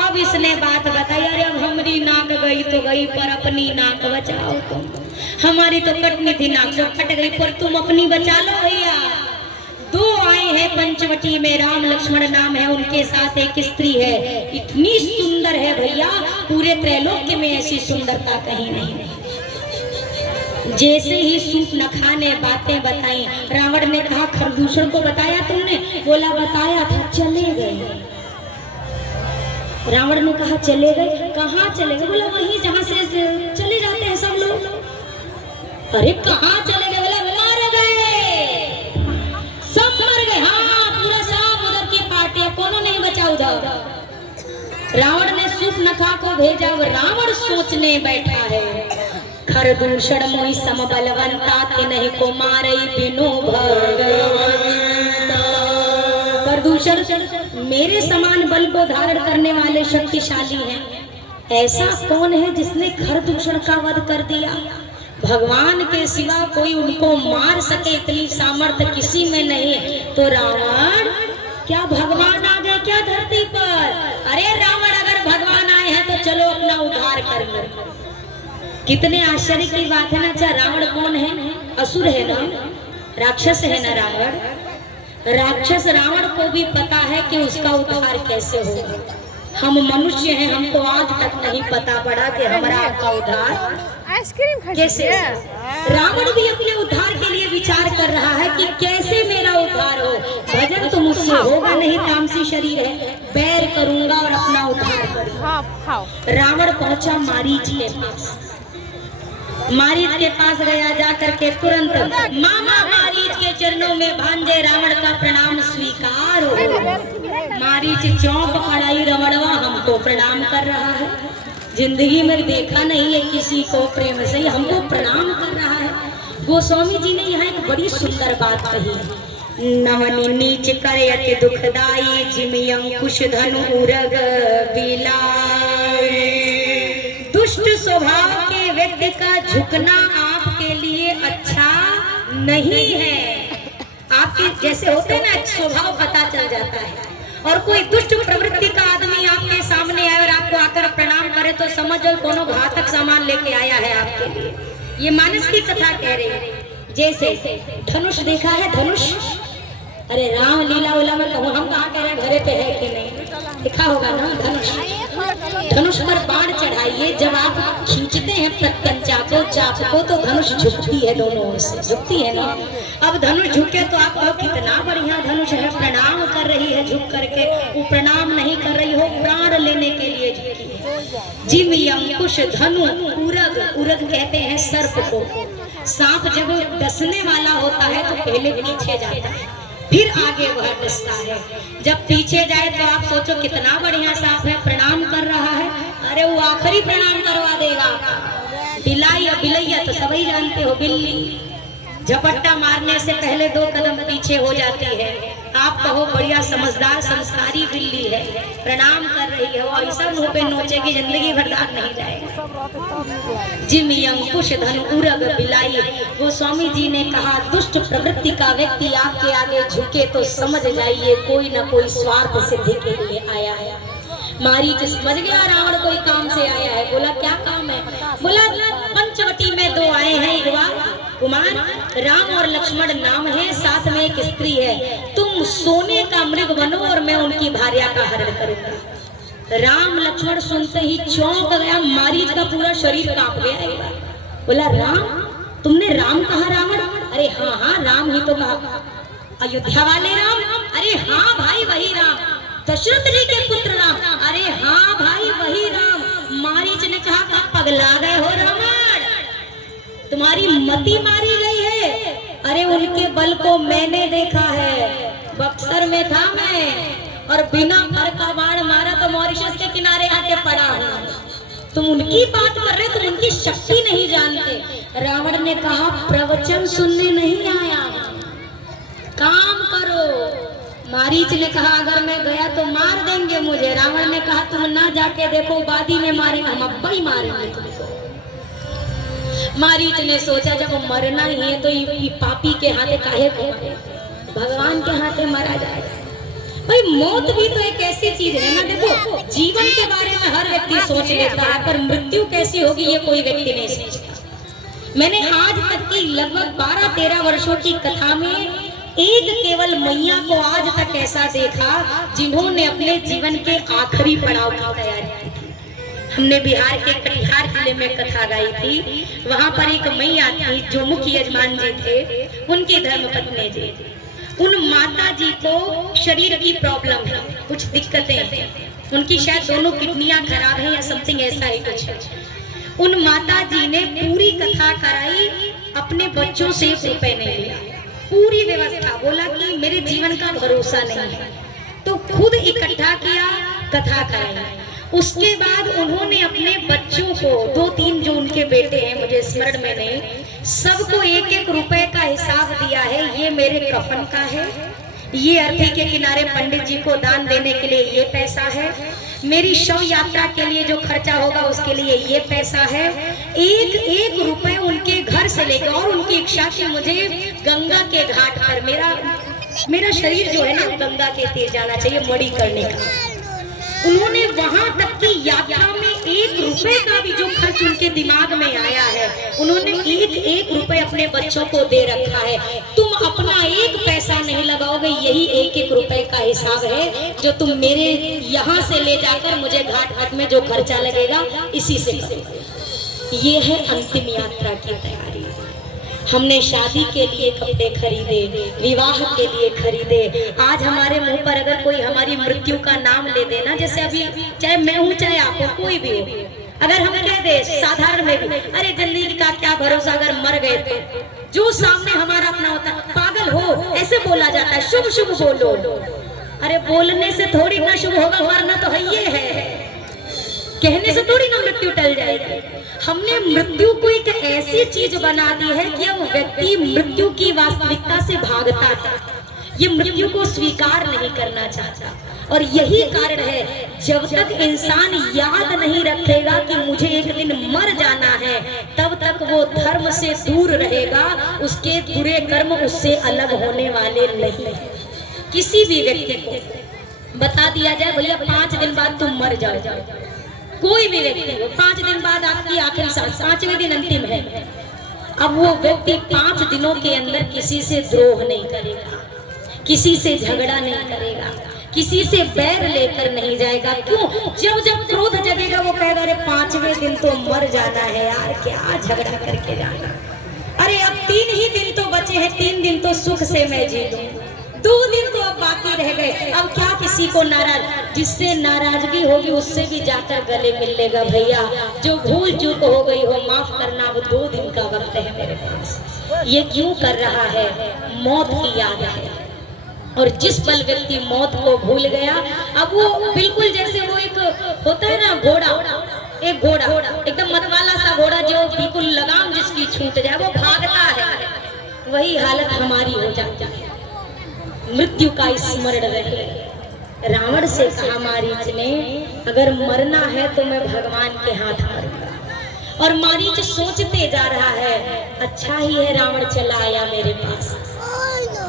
अब इसने बात बताई, अरे अब हमारी नाक गई तो गई, पर अपनी नाक बचाओ तुम। हमारी तो कटनी थी नाक, जो कट गई, पर तुम अपनी बचा लो भैया। दो आए हैं पंचवटी में, राम लक्ष्मण नाम है, उनके साथ एक स्त्री है, इतनी सुंदर है भैया, पूरे त्रैलोक्य में ऐसी सुंदरता कहीं नहीं। जैसे ही सूप न खाने बातें बताई, रावण ने कहा खरदूषण को बताया तुमने? बोला बताया था, चले गए। रावण ने कहा चले गए? कहाँ चले गए? बोला वहीं जहाँ से चले जाते हैं सब लोग। अरे कहाँ चले गए? बोला मर गए, सब मर गए। हाँ पूरा सब उधर की पार्टी, कोनो नहीं बचा उधर। रावण ने सूर्पनखा को भेजा, रावण सोचने बैठा है, खरदूषण मोहि सम बलवंता, तिन्हि को मारई बिनु भगवंता। खरदूषण मेरे समान बल को धारण करने वाले शक्तिशाली हैं, ऐसा कौन है जिसने खरदूषण का वध कर दिया? भगवान के सिवा कोई उनको मार सके इतनी सामर्थ्य किसी में नहीं। तो रावण, क्या भगवान आ गए क्या धरती पर? अरे रावण, अगर भगवान आए हैं तो चलो अपना उद्धार कर लो। कितने आश्चर्य की बात है ना। अच्छा रावण कौन है? असुर है ना, राक्षस है ना रावण। राक्षस रावण को भी पता है कि उसका उद्धार कैसे होगा। हम मनुष्य हैं, हमको आज तक नहीं पता पड़ा कि हमारा आपका उद्धार कैसे। रावण भी अपने उद्धार के लिए विचार कर रहा है कि कैसे मेरा उद्धार हो। भजन तो मुझसे होगा नहीं, तामसी शरीर है, बैर करूंगा और अपना उद्धार करूंगा। रावण पहुंचा मारीच के पास। मारीच के पास गया, जाकर के तुरंत मामा मारीच के चरणों में भांजे रावण का प्रणाम स्वीकार हो। मारीच चौंक पड़ाई, रवड़वा हमको प्रणाम कर रहा है, जिंदगी में देखा नहीं है किसी को प्रेम से हमको प्रणाम कर रहा है। गोस्वामी जी ने यहाँ एक बड़ी सुंदर बात कही, नवनी नीच करयति दुखदाई, जिमि अंकुश धनु उरग बिलाई। दुष्ट स्वभाव के व्यक्ति का झुकना आपके लिए अच्छा नहीं है। आपके जैसे होते हैं ना, स्वभाव पता चल जाता है। और कोई दुष्ट प्रवृत्ति का आदमी आपके सामने आए और आपको आकर प्रणाम करे तो समझ लो कोनो घातक सामान लेके आया है आपके लिए। ये मानस की कथा कह रही है। जैसे धनुष देखा है, धनुष, अरे राम लीला उला में कहूँ, हम कहाँ कह रहे हैं घरे पे है कि नहीं, दिखा होगा ना धनुष। धनुष पर बाण चढ़ाइए, जब आप खींचते हैं प्रत्यंचा को, चाप को, तो धनुष झुकती है, दोनों ओर से झुकती है ना। अब धनुष झुके तो आप कहो कितना बढ़िया धनुष है, प्रणाम कर रही है झुक करके। वो प्रणाम नहीं कर रही हो, प्राण लेने के लिए झुकी है। जिमि अंकुश धनु उरग, उरग कहते हैं सर्प को। सांप जब डसने वाला होता है तो पहले पीछे जाता है, फिर आगे वह डसता है। जब पीछे जाए तो आप सोचो कितना बढ़िया सांप है, प्रणाम कर रहा है। अरे वो आखिरी प्रणाम करवा देगा। बिलाई या बिलैया तो सभी जानते हो, बिल्ली झपट्टा मारने से पहले 2 कदम पीछे हो जाती है। आप कहो बढ़िया समझदार संस्कारी बिल्ली है, प्रणाम कर रही है, वो ऐसा मुंह पे नोचेगी जिंदगी भर दाग नहीं जाएगा। जिमि अंकुश धनु उरग बिलाई। गोस्वामी जी ने कहा दुष्ट प्रवृत्ति का व्यक्ति आपके आगे झुके तो समझ जाइए कोई ना कोई स्वार्थ सिद्धि के लिए आया है। मारीच समझ गया रावण कोई काम से आया है। बोला क्या काम है? बोला पंचवटी में 2 आए हैं युवा कुमार, राम और लक्ष्मण नाम है, साथ में एक स्त्री है। तुम सोने का मृग बनो और मैं उनकी भार्या का हरण करूंगा। राम लक्ष्मण सुनते ही चौंक गया, मारीच का पूरा शरीर कांप गया। बोला राम, तुमने राम कहा? रावण, अरे हाँ हाँ राम ही तो कहा। अयोध्या वाले राम? अरे हाँ भाई वही राम। दशरथ जी के पुत्र राम? अरे हाँ भाई वही राम। मारीच ने कहा पगला गए हो रावण, तुम्हारी मति मारी गई है। अरे उनके बल को मैंने देखा है, बक्सर में था मैं, और बिना फर का बाण मारा तो मॉरिशस के किनारे आके पड़ा हूँ। तुम उनकी बात कर रहे, तुम उनकी शक्ति नहीं जानते। रावण ने कहा प्रवचन सुनने नहीं आया, काम करो। मारीच ने कहा अगर मैं गया तो मार देंगे मुझे। रावण ने कहा तुम ना जाके देखो, बादी में मारेंगे, हम अब्बा ही मारेंगे तुमको। मारीच ने सोचा जब मरना ही है तो ये पापी के हाथे काहे को, भगवान के हाथे मरा जाएगा। भाई मौत भी तो एक ऐसी चीज है ना, देखो जीवन के बारे में हर व्यक्ति सोच लेता है, पर मृत्यु कैसी होगी ये कोई व्यक्ति नहीं सोचता। मैंने आज तक की लगभग 12-13 वर्षों की कथा में एक केवल मैया को आज तक ऐसा देखा जिन्होंने अपने जीवन के आखिरी पड़ाव की तैयारी की थी। हमने बिहार के कटिहार जिले में कथा गाई थी। वहां पर एक मैया थी जो मुख्य यजमान जी थे, उनकी धर्मपत्नी जी। उन माता जी को शरीर की प्रॉब्लम है, कुछ दिक्कतें हैं, उनकी शायद दोनों किडनियां खराब है या समथिंग ऐसा ही कुछ है। उन माता जी ने पूरी कथा कराई, अपने बच्चों से 1 रुपए नहीं लिया, पूरी व्यवस्था, बोला कि मेरे जीवन का भरोसा नहीं है, तो खुद इकट्ठा किया, कथा कराई। उसके बाद उन्होंने अपने बच्चों को 2-3 जो उनके बेटे हैं, मुझे स्मरण में नहीं, सबको 1-1 रुपए का हिसाब दिया है। ये मेरे कफन का है, ये अर्थी के किनारे पंडित जी को दान देने के लिए ये पैसा है, मेरी शव यात्रा के लिए जो खर्चा होगा उसके लिए ये पैसा है। 1-1 रुपए उनके घर से लेकर, और उनकी इच्छा कि मुझे गंगा के घाट पर मेरा शरीर जो है ना गंगा के तीर जाना चाहिए मड़ी करने का। उन्होंने वहां तक की यात्रा में 1 रुपए का भी जो खर्च उनके दिमाग में आया है, उन्होंने 1-1 रुपए अपने बच्चों को दे रखा है। तुम अपना 1 पैसा नहीं लगाओगे, यही 1-1 रुपए का हिसाब है जो तुम मेरे यहाँ से ले जाकर मुझे घाट घाट में जो खर्चा लगेगा इसी से करोगे। ये है अंतिम यात्रा की तैयारी। हमने शादी के लिए कपड़े खरीदे, विवाह के लिए खरीदे। आज हमारे मुंह पर अगर कोई हमारी मृत्यु का नाम ले देना, जैसे अभी चाहे मैं हूँ चाहे आप हो, कोई भी हो, अगर हम कह दे साधारण में भी, अरे जिंदगी का क्या भरोसा, अगर मर गए तो जो सामने हमारा अपना होता, पागल हो ऐसे बोला जाता है, शुभ शुभ बोलो। अरे बोलने से थोड़ी ना शुभ होगा, मरना तो है, ये है, कहने से थोड़ी ना मृत्यु टल जाएगी। हमने मृत्यु को एक ऐसी चीज बना दी है कि अब व्यक्ति मृत्यु की वास्तविकता से भागता है, ये मृत्यु को स्वीकार नहीं करना चाहता। और यही कारण है, जब तक इंसान याद नहीं रखेगा कि मुझे एक दिन मर जाना है, तब तक वो धर्म से दूर रहेगा, उसके बुरे कर्म उससे अलग होने वाले नहीं। किसी भी व्यक्ति को बता दिया जाए भैया 5 दिन बाद तुम मर जाओ, कोई भी व्यक्ति हो, 5 दिन बाद आपकी आखिरी सांस, 5वें दिन अंतिम है, अब वो व्यक्ति 5 दिनों के अंदर किसी से द्रोह नहीं करेगा, किसी से झगड़ा नहीं करेगा, किसी से बैर लेकर नहीं जाएगा। क्यों? जब जब क्रोध जगेगा वो कहेगा अरे 5वें दिन तो मर जाना है यार, क्या झगड़ा करके जाना, अरे अब 3 ही दिन तो बचे हैं, 3 दिन तो सुख से मैं जी लूं, 2 दिन तो अब बाकी रह गए, अब क्या किसी को नाराज, जिससे नाराजगी होगी उससे भी जाकर गले मिल लेगा। भैया जो भूल चूक हो गई हो माफ करना, अब 2 दिन का वक्त है मेरे पास। ये क्यों कर रहा है? मौत की याद है। और जिस पल व्यक्ति मौत को भूल गया, अब वो बिल्कुल जैसे वो एक होता है ना घोड़ा, एक घोड़ा एकदम मतवाला सा घोड़ा जो बिल्कुल लगाम जिसकी छूट जाए वो भागता है, वही हालत हमारी हो जाती है। मृत्यु का स्मरण रहे। रावण से कहा मारीच ने, अगर मरना है तो मैं भगवान के हाथ मरूंगा। और मारीच सोचते जा रहा है, अच्छा ही है रावण चला आया मेरे पास,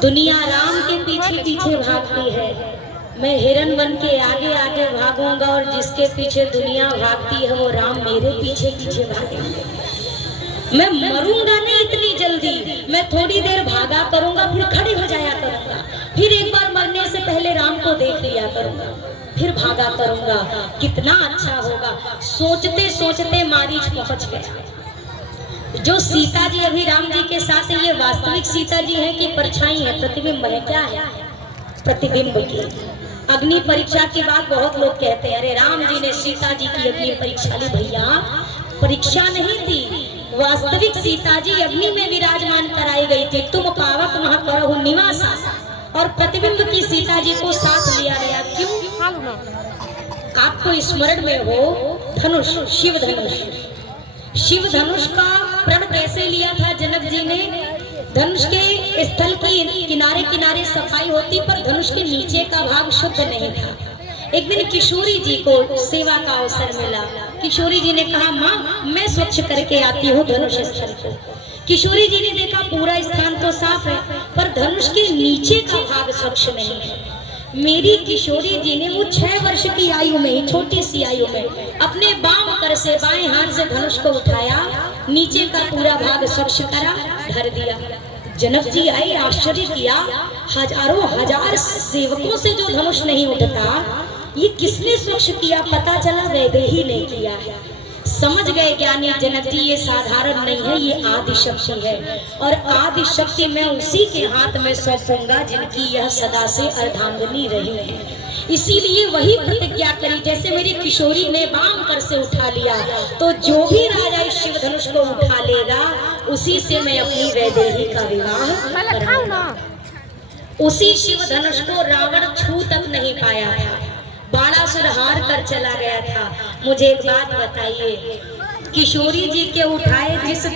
दुनिया राम के पीछे पीछे भागती है, मैं हिरण बन के आगे आगे भागूंगा, और जिसके पीछे दुनिया भागती है वो राम मेरे पीछे पीछे भागेंगे। मैं मरूंगा नहीं इतनी जल्दी, मैं थोड़ी देर भागा करूंगा, फिर खड़े हो जाया करूंगा, फिर एक बार मरने से पहले राम को देख लिया करूंगा, फिर भागा करूंगा, कितना अच्छा होगा। सोचते सोचते मारीच पहुंच गया। जो सीता जी अभी राम जी के साथ है, ये वास्तविक सीता जी है कि परछाई है, प्रतिबिंब है? क्या है? प्रतिबिंब की। अग्नि परीक्षा की बात बहुत लोग कहते हैं, अरे राम जी ने सीता जी की अग्नि परीक्षा ली। भैया परीक्षा नहीं थी, वास्तविक सीता जी अग्नि में विराजमान कराई गई थी। तुम पावक वहां करहु निवास, और प्रतिबिंब की सीता जी को साथ लिया गया। क्यों? आपको स्मरण में हो धनुष, शिव धनुष, शिव धनुष का प्रण कैसे लिया था जनक जी ने? धनुष के स्थल की किनारे किनारे सफाई होती, पर धनुष के नीचे का भाग शुद्ध नहीं था। एक दिन किशोरी जी को सेवा का अवसर मिला। किशोरी जी ने कहा, माँ मैं स्वच्छ करके आती हूँ धनुष स्थल को। किशोरी जी ने देखा पूरा स्थान तो साफ है, पर धनुष के नीचे का भाग स्वच्छ नहीं है। मेरी किशोरी जी ने वो 6 वर्ष की आयु में ही, छोटी सी आयु में, अपने बाम कर से बाएं हाथ से धनुष को उठाया, नीचे का पूरा भाग स्वच्छ करा, धर दिया। जनक जी आए, आश्चर्य किया, हजारों हजार सेवकों से जो धनुष नहीं उठता, ये किसने स्वच्छ किया? पता चला वैदेही ने किया है। समझ गए ज्ञानी जनक जी, ये साधारण नहीं है, ये आदि शक्ति है, और आदि शक्ति मैं उसी के हाथ में सौंपूंगा जिनकी यह सदा से अर्धांगिनी रही है। इसीलिए वही प्रतिज्ञा करी, जैसे मेरी किशोरी ने वाम कर से उठा लिया, तो जो भी राजा इस शिव धनुष को उठा लेगा, उसी से मैं अपनी वैदेही का विवाह कराऊंगा। उसी शिव धनुष को रावण छू तक नहीं पाया था, बाणासुर हार कर चला गया था। मुझे एक बात बताइए, किशोरी जी के उठाए जिस